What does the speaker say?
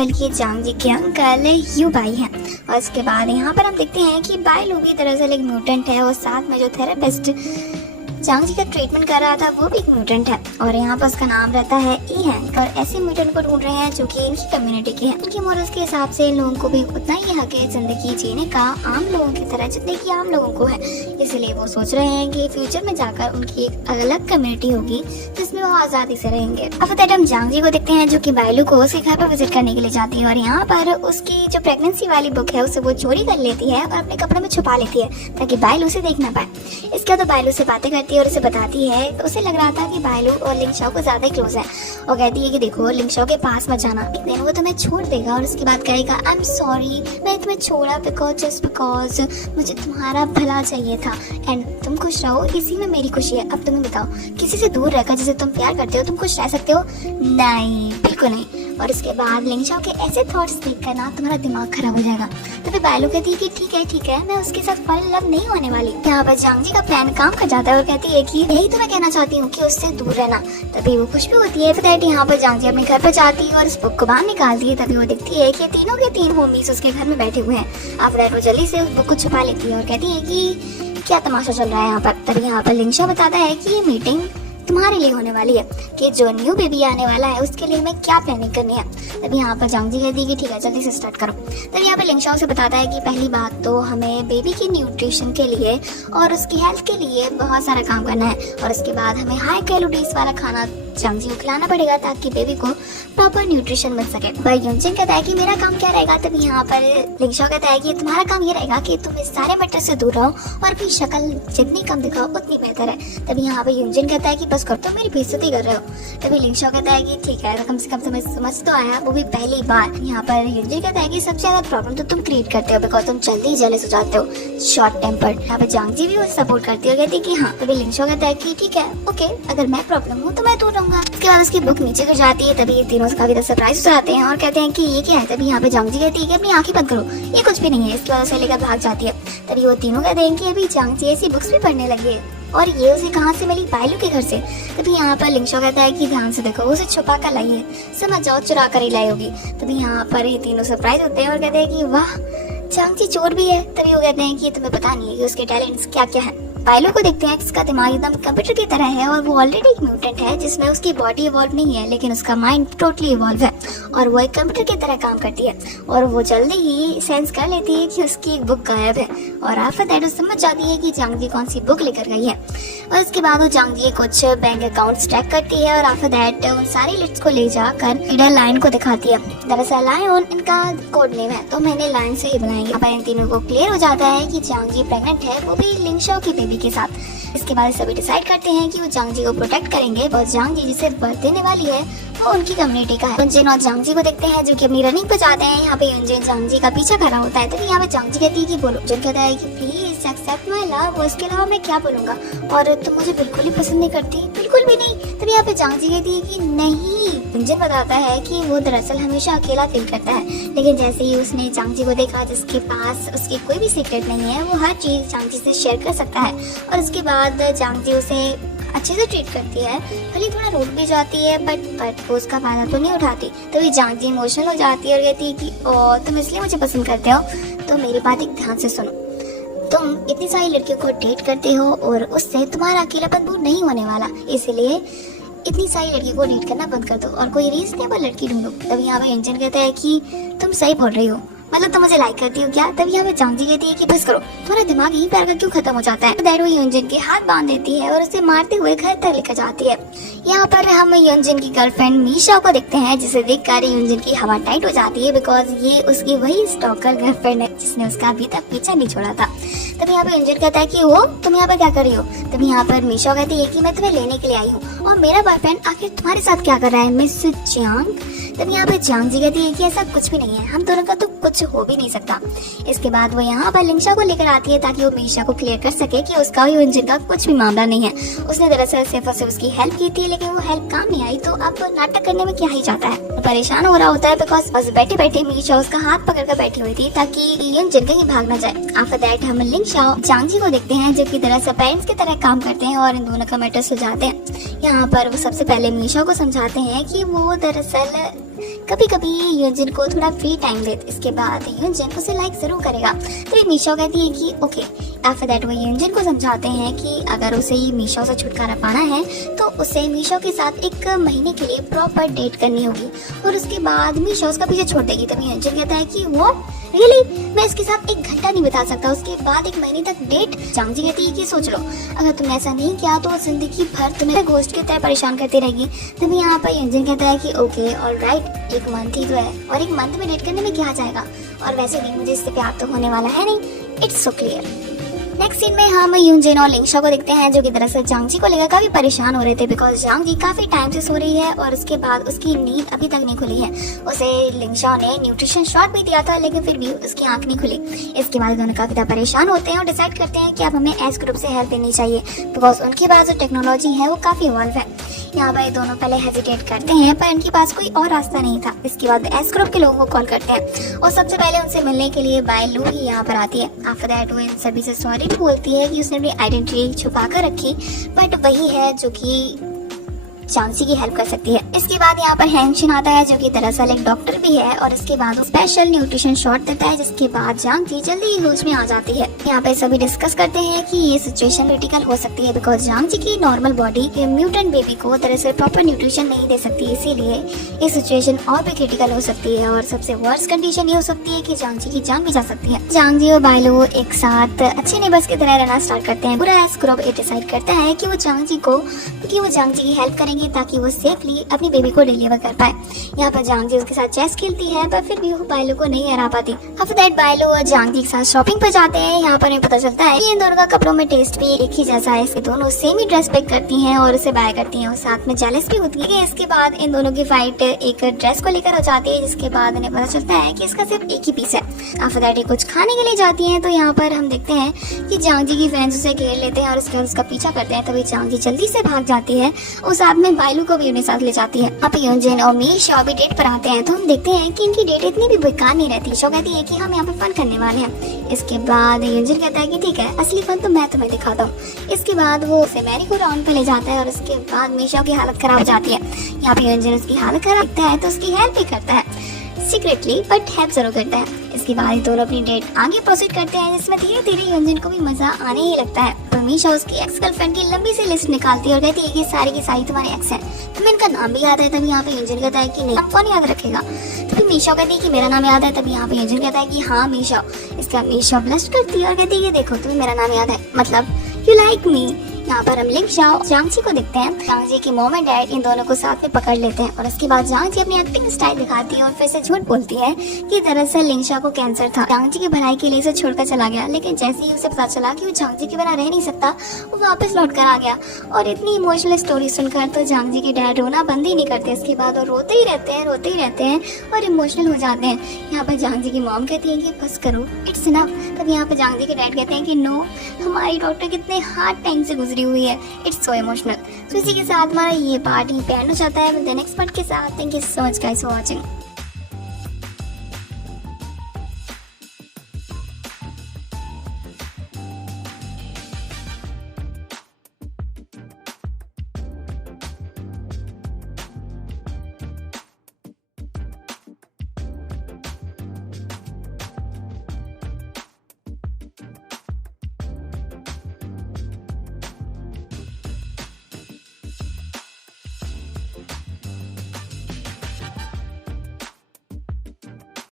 बल्कि जांग जी के uncle you by हैं। और इसके बाद यहाँ पर हम देखते हैं कि बाई लूगी दरअसल एक म्यूटेंट है और साथ में जो थेरेपिस्ट जांग जी का ट्रीटमेंट कर रहा था वो भी एक म्यूटेंट है और यहाँ पर उसका नाम रहता है ई हैंक। और ऐसे म्यूटेंट को ढूंढ रहे हैं जो कि इनकी कम्युनिटी के हैं। इनके मॉरल्स के हिसाब से इन लोगों को भी उतना ही हक है जिंदगी जीने का आम लोगों की तरह जितने की आम लोगों को है। इसलिए वो सोच रहे हैं कि फ्यूचर में जाकर उनकी एक अलग कम्युनिटी होगी जिसमें वो आजादी से रहेंगे। अब हम जांग जी को देखते हैं जो कि बायलू को उसके घर पर विजिट करने के लिए जाती है और यहाँ पर उसकी जो प्रेगनेंसी वाली बुक है उसे वो चोरी कर लेती है और अपने कपड़े में छुपा लेती है ताकि बायलू उसे देख ना पाए। इसके बाद बायलू से बातें करती है और उसे बताती है तो उसे लग रहा था कि बायलू और लिंगशाओ को ज्यादा क्लोज है और कहती है कि देखो लिंगशाओ के पास मत जाना, एक दिन वो तुम्हें छोड़ देगा और उसके बाद कहेगा आई एम सॉरी मैं तुम्हें छोड़ा जस्ट बिकॉज मुझे तुम्हारा भला चाहिए था एंड तुम खुश रहो, इसी में मेरी खुशी है। अब तुम्हें बताओ किसी से दूर रहकर जिसे तुम प्यार करते हो तुम खुश रह सकते हो? नहीं, बिल्कुल नहीं। और इसके बाद लिंगशाओ के ऐसे थॉट्स देखकर ना तुम्हारा दिमाग खराब हो जाएगा। तो फिर बायलू कहती है कि ठीक है मैं उसके साथ फॉल इन लव नहीं होने वाली। यहाँ पर जांग जी का प्लान काम कर जाता है और कहती है कि यही तो मैं कहना चाहती हूँ कि उससे दूर रहना। तभी वो खुश भी होती है। फिर यहाँ पर जांग जी अपने घर पर जाती है और उस बुक को बाहर निकालती है। तभी वो देखती है कि तीनों के तीन होमीज उसके घर में बैठे हुए हैं। आफ्टर वो जल्दी से उस बुक को छुपा लेती है और कहती है कि क्या तमाशा चल रहा है यहाँ पर। तभी यहाँ पर लिंगशाओ बताता है कि ये मीटिंग तुम्हारे लिए होने वाली है कि जो न्यू बेबी आने वाला है उसके लिए हमें क्या प्लानिंग करनी है। तभी यहाँ पर जांग जी कहती है कि ठीक है जल्दी से स्टार्ट करो। तभी यहाँ पर लिंगशाओ से बताता है कि पहली बात तो हमें बेबी की न्यूट्रिशन के लिए और उसकी हेल्थ के लिए बहुत सारा काम करना है और उसके बाद हमें हाई कैलोरीज वाला खाना जांग जी को खिलाना पड़ेगा ताकि बेबी को प्रॉपर न्यूट्रिशन मिल सके। पर यूनजिन कहता है कि मेरा काम क्या रहेगा। तभी यहाँ पर लिंगशाओ कहता है कि तुम्हारा काम ये रहेगा कि तुम इस सारे मैटर से दूर रहो और अपनी शक्ल जितनी कम दिखाओ उतनी बेहतर है। तभी यहाँ पर यूनजिन कहता है कि बस कर तो मेरी बेइज्जती कर रहे हो। तभी लिंगशाओ कहता है कि ठीक है कम से कम तुम्हें समझ तो आया, वो भी पहली बार। यहाँ पर यूनजिन कहता है कि सबसे ज्यादा प्रॉब्लम तो तुम क्रिएट करते हो बिकॉज तुम जल्दी जेलस हो जाते हो, शॉर्ट टेम्पर्ड। यहाँ पर जांग जी भी उसे सपोर्ट करती है, कहती है कि हाँ। तभी लिंगशाओ कहता है कि ठीक है ओके अगर मैं प्रॉब्लम हूँ तो मैं दूर रहूंगा। इसके बाद उसकी बुक नीचे गिर जाती है। तभी ये तीनों काफी ज्यादा सरप्राइज हो जाते हैं और कहते हैं कि ये क्या है। तभी यहाँ पे जांग जी कहती है कि अपनी आंखें बंद करो, ये कुछ भी नहीं है। इसके बाद उसे लेकर भाग जाती है। तभी वो तीनों कहते हैं कि अभी जांग जी ऐसी बुक्स भी पढ़ने लगी है और ये उसे कहाँ से मिली? बायलू के घर से। तभी यहाँ पर लिंगशाओ कहता है कि ध्यान से देखो उसे छुपा कर लाई है, समझ जाओ चुरा कर ही लाई होगी। तभी यहाँ पर ये तीनों सरप्राइज होते हैं और कहते हैं कि वाह जांग जी चोर भी है। तभी वो कहते हैं कि तुम्हें पता नहीं है कि उसके टैलेंट्स क्या क्या है। बायलू को देखते हैं इसका दिमाग एकदम कंप्यूटर की तरह है और वो ऑलरेडी एक म्यूटेंट है जिसमें उसकी बॉडी इवॉल्व नहीं है लेकिन उसका माइंड टोटली इवॉल्व है और वो एक कंप्यूटर की तरह काम करती है और वो जल्दी ही सेंस कर लेती है कि उसकी एक बुक गायब है और आफ्टर दैट वो समझ जाती है कि जांग जी कौन सी बुक लेकर गई है। और उसके बाद वो जांग जी कुछ बैंक अकाउंट्स ट्रैक करती है और आफ्टर दैट उन सारी लिस्ट्स को ले जाकर लीडर लाइन को दिखाती है। दरअसल लायन इनका कोड नेम है तो मैंने लाइन से ही बनाई है। इन तीनों को क्लियर हो जाता है कि जांग जी प्रेग्नेंट है, वो भी लिंगशाओ की बेबी के साथ। इसके बाद सभी डिसाइड करते हैं कि वो जांग जी को प्रोटेक्ट करेंगे और जांग जी जिसे बर्थ देने वाली है वो उनकी कम्युनिटी का है। यूनजिन और जांग जी को देखते हैं जो कि अपनी रनिंग पे जाते हैं। यहाँ पे यूनजिन जांग जी का पीछा खड़ा होता है। तो यहाँ पे जांग जी कहती है कि बोलो। जुन कहता है कि प्लीज एक्सेप्ट माय लव, उसके अलावा मैं क्या बोलूंगा और तुम मुझे बिल्कुल ही पसंद नहीं करती, बिल्कुल भी नहीं। तभी यहाँ पे जांग जी कहती है कि नहीं। यूनजिन बताता है कि वो दरअसल हमेशा अकेला फील करता है लेकिन जैसे ही उसने जांग जी को देखा जिसके पास उसकी कोई भी सीक्रेट नहीं है, वो हर चीज जांग जी से शेयर कर सकता है। और उसके बाद जांग जी उसे अच्छे से ट्रीट करती है, भले थोड़ा रूठ भी जाती है बट वो उसका फायदा तो नहीं उठाती। तभी जांग जी इमोशनल हो जाती है और कहती है कि ओ तुम इसलिए मुझे पसंद करते हो तो मेरी बात एक ध्यान से सुनो। तुम इतनी सारी लड़कियों को डेट करते हो और उससे तुम्हारा अकेलापन दूर नहीं होने वाला, इसलिए इतनी सारी लड़की को डेट करना बंद कर दो और कोई रीजनेबल लड़की ढूंढो। तभी यहाँ पे यूनजिन कहता है कि तुम सही बोल रही हो, मतलब तुम मुझे लाइक करती हो क्या? तभी यहाँ पे जांग जी कहती है कि बस करो, तुम्हारा दिमाग यहीं पर क्यों खत्म हो जाता है। दैट वो यूनजिन के हाथ बांध देती है और उसे मारते हुए घर तक लेकर जाती है। यहाँ पर हम यूनजिन की गर्लफ्रेंड मीशाओ को देखते हैं जिसे देखकर यूनजिन की हवा टाइट हो जाती है बिकॉज ये उसकी वही स्टॉकर गर्लफ्रेंड है जिसने उसका अभी तक पीछा नहीं छोड़ा था। तभी यहाँ पे यूनजिन कहता है कि वो तुम यहाँ पर क्या कर रही हो? तभी यहाँ पर मीशाओ कहती है कि मैं तुम्हें लेने के लिए आई हूँ और मेरा बॉयफ्रेंड आखिर तुम्हारे साथ क्या कर रहा है मिस जांग? तब यहाँ पे जांग जी कहती है कि ऐसा कुछ भी नहीं है, हम दोनों का तो कुछ हो भी नहीं सकता। इसके बाद वो यहाँ पर लिंगशाओ को लेकर आती है ताकि वो मीशा को क्लियर कर सके कि उसका और यूनजिन का कुछ भी मामला नहीं है। उसने दरअसल सिर्फ और सिर्फ उसकी हेल्प की थी लेकिन वो हेल्प काम नहीं आई, तो अब नाटक करने में क्या ही जाता है। तो परेशान हो रहा होता है बिकॉज बस बैठे बैठे मीशा उसका हाथ पकड़ कर बैठी हुई थी ताकि यूनजिन कहीं भाग न जाए। आफ्टर दैट हम लिंगशाओ जांग जी को देखते हैं जो कि दरअसल पेरेंट्स की तरह काम करते हैं और इन दोनों का मैटर सुलझाते हैं। यहाँ पर वो सबसे पहले मीशा को समझाते हैं कि वो दरअसल कभी कभी यूजिन को थोड़ा फ्री टाइम दे। इसके बाद यूजिन उसे लाइक जरूर करेगा। फिर मीशो कहती है कि ओके। आफ्टर दैट वो यूजिन को समझाते हैं कि अगर उसे मीशो से छुटकारा पाना है तो उसे मीशो के साथ 1 महीने के लिए प्रॉपर डेट करनी होगी और उसके बाद मीशो उसका पीछे छोड़ देगी। तभी यूजिन कहता है कि वो रियली मैं इसके साथ 1 घंटा नहीं बिता सकता, उसके बाद 1 महीने तक डेट। चांगजी कहती है कि सोच लो, अगर तुमने ऐसा नहीं किया तो जिंदगी भर तुम्हें गोश्त की तरह परेशान करती रहेगी। तभी यहाँ पर यूजिन कहता है कि ओके ऑलराइट, 1 मंथ ही तो है और 1 मंथ में डेट करने में क्या जाएगा, और वैसे भी मुझे इससे प्यार तो होने वाला है नहीं। It's so clear. Next scene में हम यूजिन और लिंगशा को देखते हैं जो कि दरअसल जांगजी को लेकर काफी परेशान हो रहे थे बिकॉज जांगजी काफी टाइम से सो रही है और उसके बाद उसकी नींद अभी तक नहीं खुली है। उसे लिंगशा ने न्यूट्रिशन शॉट भी दिया था लेकिन फिर भी उसकी आंख नहीं खुली। इसके बाद दोनों काफी ज्यादा परेशान होते हैं और डिसाइड करते हैं कि अब हमें एस ग्रुप से हेल्प लेनी चाहिए बिकॉज उनके पास जो टेक्नोलॉजी है वो काफी इवॉल्व है। यहाँ पर दोनों पहले हेजिटेट करते हैं पर इनके पास कोई और रास्ता नहीं था। इसके बाद एस ग्रुप के लोगों को कॉल करते हैं और सबसे पहले उनसे मिलने के लिए बायलू ही यहाँ पर आती है। आफ्टर दैट वो इन सभी से सॉरी भी बोलती है कि उसने अपनी आइडेंटिटी छुपा कर रखी बट वही है जो कि चांगजी की हेल्प कर सकती है। इसके बाद यहाँ पर हैंगशिन आता है जो कि दरअसल एक डॉक्टर भी है और इसके बाद वो स्पेशल न्यूट्रिशन शॉट देता है जिसके बाद जांगजी जल्दी ही होश में आ जाती है। यहाँ पे सभी डिस्कस करते हैं कि ये सिचुएशन क्रिटिकल हो सकती है बिकॉज जांगजी की नॉर्मल बॉडी म्यूटेंट बेबी को दरअसल प्रॉपर न्यूट्रिशन नहीं दे सकती, इसीलिए ये सिचुएशन और भी क्रिटिकल हो सकती है और सबसे वर्स्ट कंडीशन ये हो सकती है कि जांगजी की जान भी जा सकती है। जांगजी और बायलू एक साथ अच्छे नेबर्स की तरह रहना स्टार्ट करते हैं। पूरा एस ग्रुप ये डिसाइड करता है कि वो जांगजी की हेल्प करेंगे ताकि वो सेफली अपनी बेबी को डिलीवर कर पाए। यहाँ पर जांगजी उसके साथ चेस खेलती है पर फिर भी वो बायलू को नहीं हरा पाती। आफ्टर दैट बायलू और जांगजी के साथ शॉपिंग पर जाते हैं। यहाँ पर हमें पता चलता है कि इन दोनों का कपड़ों में टेस्ट भी एक ही जैसा है। इसके दोनों सेम ही ड्रेस पिक करती हैं और उसे बाय करती हैं और साथ में जेलस भी होती है। इसके बाद इन दोनों की फाइट एक ड्रेस को लेकर हो जाती है जिसके बाद इन्हें पता चलता है कि इसका सिर्फ एक ही पीस है। आफ्टर दैट कुछ खाने के लिए जाती हैं तो यहाँ पर हम देखते हैं कि जांगजी की फ्रेंड्स उसे घेर लेते हैं और उसका पीछा करते हैं। तभी जांगजी जल्दी से भाग जाती है और साथ में बायलू को भी अपने साथ ले जाती है। अब यूजिन और मीशा भी डेट पर आते हैं तो हम देखते हैं कि इनकी डेट इतनी भी बेकार नहीं रहती। शो कहती है कि हम यहाँ पे फन करने वाले हैं। इसके बाद यूजिन कहता है कि ठीक है, असली फन तो मैं तुम्हें दिखाता हूँ। इसके बाद वो उसे मैरी को राउंड पे ले जाता है और उसके बाद मीशा की हालत खराब हो जाती है। यहाँ पे यूजिन उसकी हालत खराब देखता है तो उसकी हेल्प भी करता है सीक्रेटली बट हेल्प जरूर करता है। इसके बाद दोनों अपनी डेट आगे प्रोसीड करते हैं जिसमें धीरे धीरे यूजिन को भी मजा आने ही लगता है। तो मीशा उसकी एक्स गर्लफ्रेंड की लंबी सी लिस्ट निकालती है और कहती है कि सारी की सारी तुम्हारे एक्स हैं, तुम्हें इनका नाम भी याद है। तभी यहाँ पे यूजिन कहता है कि नहीं, नाम कौन याद रखेगा। तभी मीशा कहती है कि मेरा नाम याद है। तभी यहाँ पे यूजिन कहता है कि हाँ मीशा। इसका मीशा ब्लश करती है और कहती है कि देखो तुम्हें मेरा नाम याद है, मतलब यू लाइक मी। यहाँ पर हम लिंगशा और जांगजी को देखते हैं। जांगजी की मॉम एंड डैड इन दोनों को साथ में पकड़ लेते हैं और उसके बाद जांगजी अपनी एक्टिंग स्टाइल दिखाती है और फिर से झूठ बोलती है कि दरअसल लिंगशा को कैंसर था। जांगजी की भलाई के लिए उसे छोड़कर चला गया लेकिन जैसे ही उसे पता चला कि वो जांगजी के बिना रह नहीं सकता वो वापस लौट कर आ गया। और इतनी इमोशनल स्टोरी सुनकर तो जांगजी के डैड रोना बंद ही नहीं करते। इसके बाद वो रोते ही रहते हैं और इमोशनल हो जाते हैं। यहाँ पर जांगजी की मॉम कहती है कि बस करो, इट्स इनफ। तब यहाँ पर जांगजी के डैड कहते हैं कि नो, हमारी डॉक्टर कितने हार्ड टाइम से गुजरी हुई है, इट्स सो इमोशनल। तो इसी के साथ हमारा ये पार्ट यहीं पे एंड हो जाता है। विद द नेक्स्ट पार्ट के साथ thank you so much guys for watching.